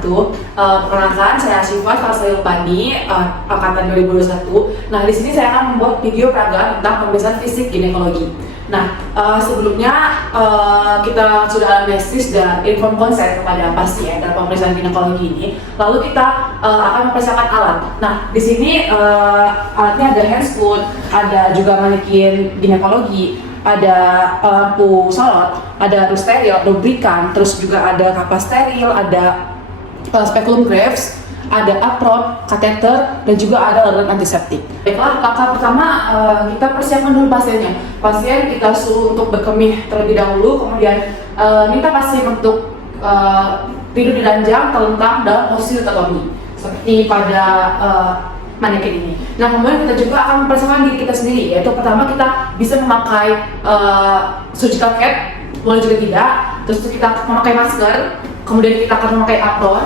2021. Perkenalkan, saya Syifa Farsailpani, angkatan 2021. Nah, di sini saya akan membuat video peragaan tentang pemeriksaan fisik ginekologi. Nah, sebelumnya kita sudah analisis dan inform konsen kepada pasien dalam pemeriksaan ginekologi ini. Lalu kita akan mempersiapkan alat. Nah, di sini alatnya ada handscoot, ada juga manekin ginekologi, ada lampu sorot, ada steril, lubrikan, terus juga ada kapas steril, ada speculum grafts, ada apron, kateter, dan juga ada alat antiseptik. Baiklah, langkah pertama kita persiapkan dulu pasiennya. Pasien kita suruh untuk berkemih terlebih dahulu, kemudian minta pasien untuk tidur di ranjang terlentang dalam posisi ototomi seperti pada manekin ini. Nah, kemudian kita juga akan mempersiapkan diri kita sendiri, yaitu pertama kita bisa memakai surgical cap, boleh juga tidak, terus kita memakai masker, kemudian kita akan memakai apron.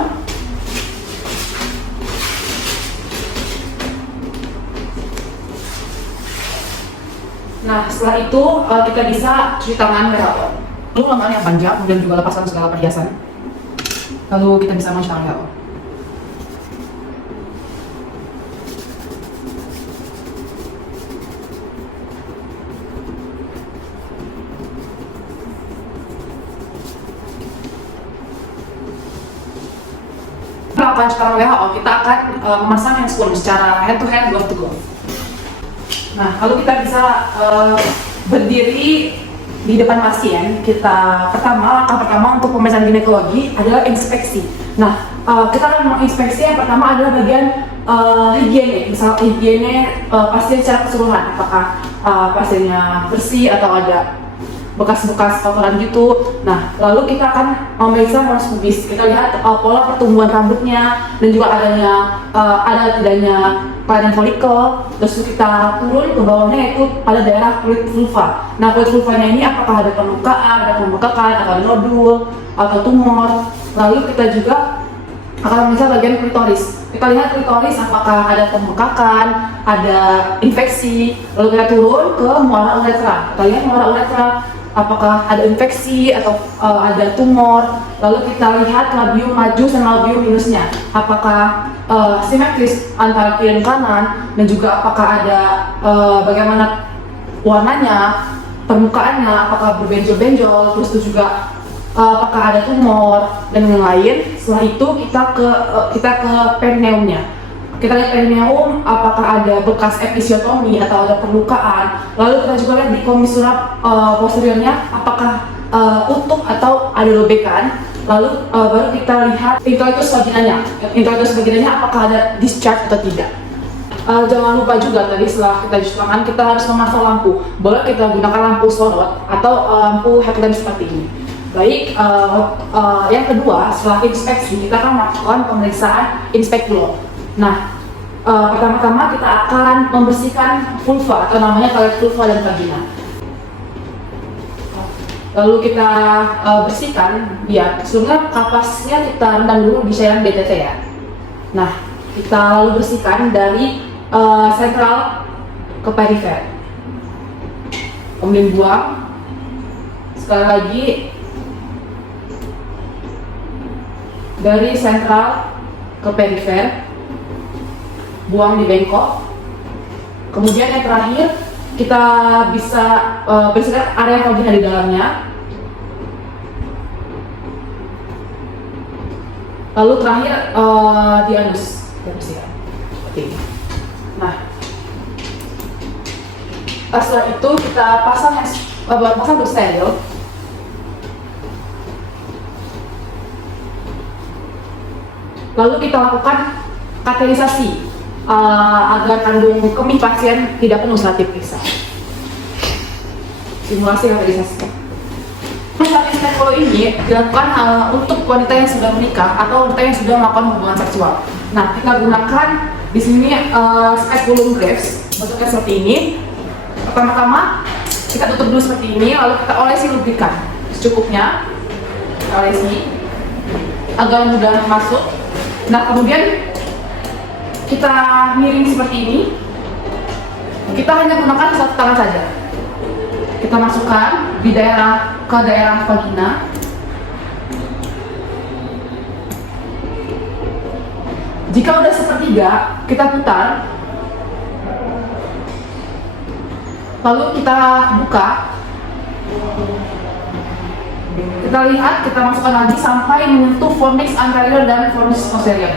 Nah, setelah itu kita bisa cuci tangan WHO. Lalu lengan yang panjang, kemudian juga lepaskan segala perhiasan. Lalu kita bisa mencuci tangan WHO. Melakukan sekarang WHO, kita akan memasang handscoot secara hand to hand, glove to glove. Nah, kalau kita bisa berdiri di depan pasien, langkah pertama untuk pemeriksaan ginekologi adalah inspeksi. Nah, kita akan menginspeksi yang pertama adalah bagian higiene, misal higiene pasien secara keseluruhan, apakah pasiennya bersih atau ada bekas-bekas kotoran gitu. Nah, lalu kita akan memeriksa monos pubis. Kita lihat pola pertumbuhan rambutnya dan juga ada tidaknya kelainan folikel. Terus kita turun ke bawahnya, yaitu pada daerah kulit vulva. Nah, kulit vulvanya ini apakah ada permukaan, ada pembekakan, atau nodul, atau tumor. Lalu kita juga akan memeriksa bagian klitoris. Kita lihat klitoris apakah ada pembekakan, ada infeksi. Lalu kita turun ke muara uretra. Kita lihat muara uretra apakah ada infeksi atau ada tumor. Lalu kita lihat labium majus dan labium minusnya, apakah simetris antara kiri dan kanan, dan juga apakah ada bagaimana warnanya, permukaannya, apakah berbenjol-benjol, terus itu juga apakah ada tumor dan yang lain. Setelah itu kita ke perineumnya. Kita lihat perineum apakah ada bekas episiotomi atau ada perlukaan. Lalu kita juga lihat di komisura posteriornya apakah utuh atau ada lobekan. Lalu baru kita lihat introitus vaginanya. Introitus vaginanya apakah ada discharge atau tidak. Jangan lupa juga tadi setelah kita cuci tangan kita harus memasang lampu. Boleh kita gunakan lampu sorot atau lampu headlamp seperti ini. Baik, yang kedua setelah inspeksi kita akan melakukan pemeriksaan inspektulum. Nah, pertama-tama kita akan membersihkan vulva atau namanya toilet vulva dan vagina. Lalu kita bersihkan, ya sebelumnya kapasnya kita rendam dulu di cairan BTT ya. Nah, kita lalu bersihkan dari sentral ke perifer. Kemudian buang. Sekali lagi dari sentral ke perifer, buang di bengkok. Kemudian yang terakhir kita bisa bersihkan area vagina di dalamnya. Lalu terakhir di anus kita bersihkan seperti ini. Nah, setelah itu kita pasang steril. Lalu kita lakukan kateterisasi agar kandung kemih pasien tidak penuh saat diperiksa. Simulasi kateterisasi. Pemeriksaan ginekologi ini dilakukan untuk wanita yang sudah menikah atau wanita yang sudah melakukan hubungan seksual. Nah, kita gunakan di sini speculum grafts bentuknya seperti ini. Pertama-tama kita tutup dulu seperti ini, lalu kita olesi lubrikan secukupnya. Kita olesi agar mudah masuk. Nah, kemudian kita miring seperti ini. Kita hanya gunakan satu tangan saja. Kita masukkan ke daerah vagina. Jika udah sepertiga, kita putar, lalu kita buka, kita lihat, kita masukkan lagi sampai menyentuh fornix anterior dan fornix posterior.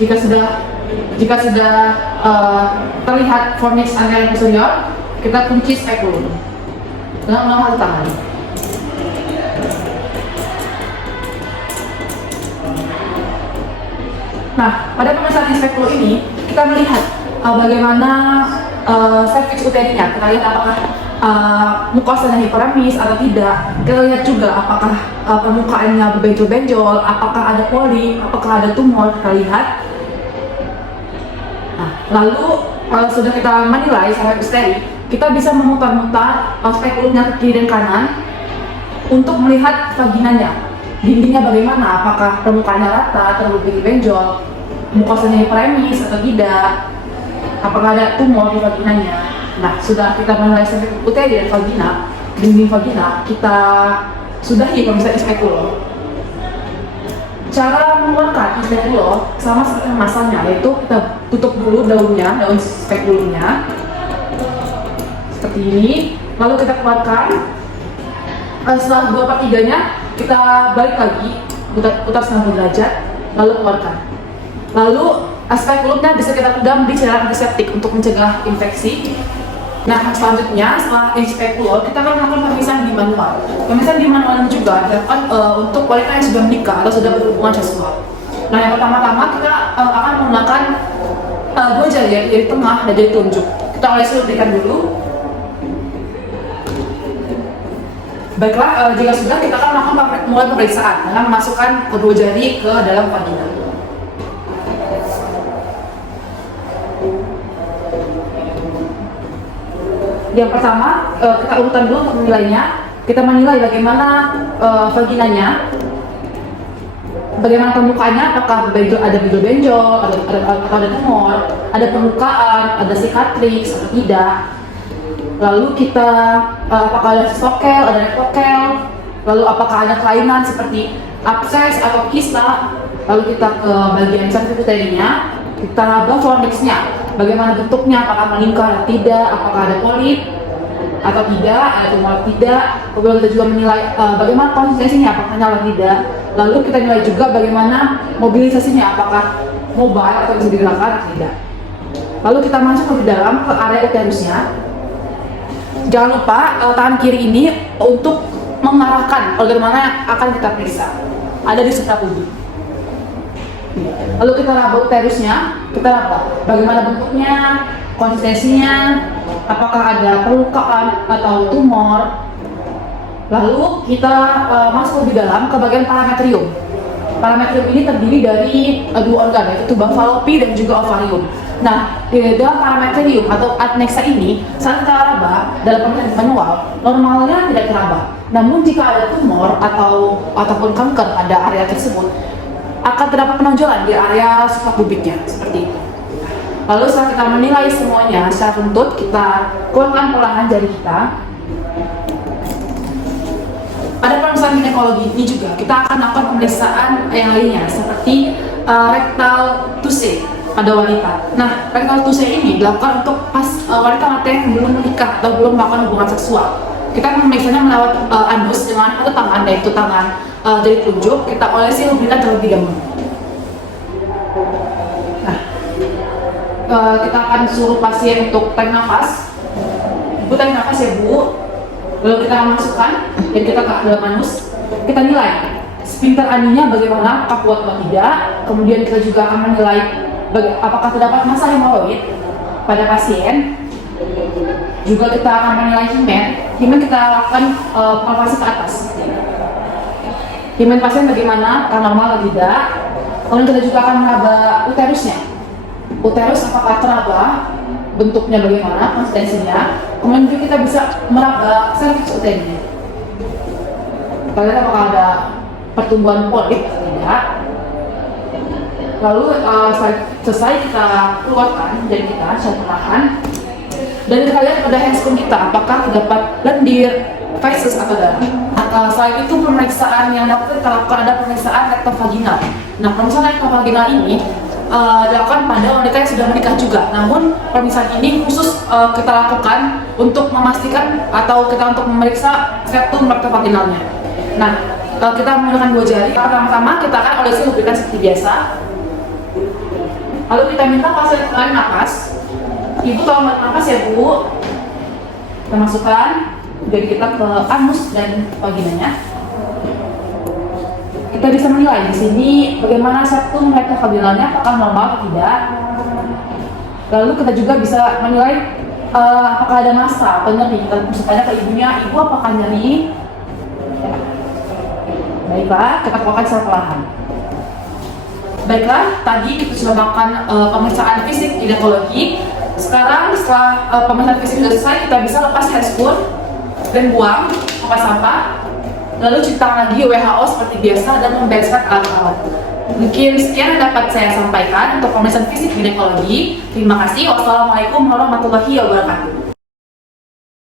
Jika sudah terlihat fornix anterior dan posterior, kita kunci spekulum dengan mengangkat tangan. Nah, pada pemeriksaan spekulum ini kita melihat bagaimana cervix uterinya. Kita lihat apakah mukosanya hiperemis atau tidak. Kita lihat juga apakah permukaannya berbenjol-benjol, apakah ada polip, apakah ada tumor. Kita lihat. Nah, lalu sudah kita menilai cervix uteri, kita bisa memutar-mutar spekulumnya ke kiri dan kanan untuk melihat vaginanya. Dindingnya bagaimana, apakah permukaannya rata, terlalu benjol, mukosanya hiperemis atau tidak, apakah ada tumor di vaginanya. Nah, sudah kita menilai cervix uteri dan vagina, dinding vagina, kita sudahi pemeriksaan spekulum. Cara mengeluarkan spekulum sama seperti masanya, yaitu kita tutup dulu daunnya, daun spekulumnya seperti ini, lalu kita keluarkan. Setelah 2/3-nya kita balik lagi, putar 90 derajat, lalu keluarkan. Lalu spekulumnya bisa kita pedam di cairan antiseptik untuk mencegah infeksi. Nah, selanjutnya setelah spekulum, kita akan melakukan pemeriksaan di manual. Pemeriksaan di manual ini juga dilakukan untuk wanita yang sudah menikah atau sudah berhubungan seksual. Nah, yang pertama-tama kita akan menggunakan 2 jari, jari tengah dan jari telunjuk. Kita olesi berikan dulu. Baiklah, jika sudah, kita akan melakukan mulai pemeriksaan dengan memasukkan kedua jari ke dalam vagina. Yang pertama, kita urutan dulu untuk menilainya. Kita menilai bagaimana vaginanya, bagaimana permukaannya, apakah ada benjol-benjol, atau ada tumor, ada permukaan, ada cicatrix atau tidak. Lalu kita apakah ada stokel, ada repokel, lalu apakah ada kelainan seperti abses atau kista. Lalu kita ke bagian cervix uterinya, kita raba fornixnya, bagaimana bentuknya, apakah melingkar atau tidak, apakah ada polip atau tidak, ada tumor atau tidak. Kemudian kita juga menilai bagaimana konsistensinya, apakah nyala atau tidak. Lalu kita nilai juga bagaimana mobilisasinya, apakah mobile atau bisa digerakkan atau tidak. Lalu kita masuk ke dalam ke area uterusnya. Jangan lupa tangan kiri ini untuk mengarahkan organ mana yang akan kita periksa. Ada di sebelah pubis. Lalu kita raba uterusnya, kita raba bagaimana bentuknya, konsistensinya, apakah ada perlukaan atau tumor. Lalu kita masuk lebih dalam ke bagian parametrium. Parametrium ini terdiri dari 2 organ, yaitu tubang falopi dan juga ovarium. Nah, di dalam parametrium atau adnexa ini, saat kita raba dalam pemeriksaan manual, normalnya tidak teraba. Namun jika ada tumor ataupun kanker pada area tersebut, akan terdapat penonjolan di area suprapubiknya seperti itu. Lalu setelah kita menilai semuanya secara runtut, kita keluarkan perlahan jari kita. Pada pemeriksaan ginekologi ini juga kita akan melakukan pemeriksaan yang lainnya seperti rectal touche pada wanita. Nah, rectal touche ini dilakukan untuk wanita yang belum menikah atau belum melakukan hubungan seksual. Kita memeriksanya melewat anus dengan satu tangan, yaitu tangan jari telunjuk. Kita olesi lubrikan terlebih dahulu. Nah, kita akan suruh pasien untuk tarik nafas. Bu, tarik nafas ya Bu. Lalu kita masukkan dan kita ke dalam anus. Kita nilai sphincter aninya bagaimana, apakah kuat atau tidak. Kemudian kita juga akan menilai apakah terdapat massa hemoroid pada pasien. Juga kita akan menilai himen kita lakukan palpasi ke atas. Himen pasien bagaimana, apakah normal atau tidak. Kemudian kita juga akan meraba uterusnya. Uterus apakah teraba, bentuknya bagaimana, konsistensinya. Kemudian juga kita bisa meraba cervix uterinya. Kita lihat apakah ada pertumbuhan polip atau tidak. Lalu selesai kita keluarkan dari kita secara perlahan. Dan kita lihat pada handscreen kita apakah terdapat lendir, feces atau darah. Selain itu pemeriksaan yang dapat kita lakukan ada pemeriksaan rektum vaginal. Nah, pemeriksaan rektum vaginal ini dilakukan pada wanita yang sudah menikah juga. Namun pemeriksaan ini khusus kita lakukan untuk memastikan atau kita untuk memeriksa septum rektum vaginalnya. Nah, kita menggunakan 2 jari. Pertama-tama kita akan olesi lubrikan seperti biasa. Lalu kita minta pasien tarik nafas. Ibu tolong tarik nafas ya Bu. Kita masukkan jadi kita ke anus dan vaginanya. Kita bisa menilai di sini bagaimana septum rektum vaginalnya, apakah normal atau tidak. Lalu kita juga bisa menilai apakah ada massa atau nyeri. Kita bisa tanya ke ibunya, ibu apakah nyeri? Ya. Baiklah, kita lakukan secara perlahan. Baiklah, tadi kita sudah melakukan pemeriksaan fisik ginekologi. Sekarang setelah pemeriksaan fisik sudah selesai, kita bisa lepas handscoon dan buang tempat sampah. Lalu cuci tangan lagi WHO seperti biasa dan membereskan alat-alat. Mungkin sekian yang dapat saya sampaikan untuk pemeriksaan fisik ginekologi. Terima kasih. Wassalamualaikum warahmatullahi wabarakatuh.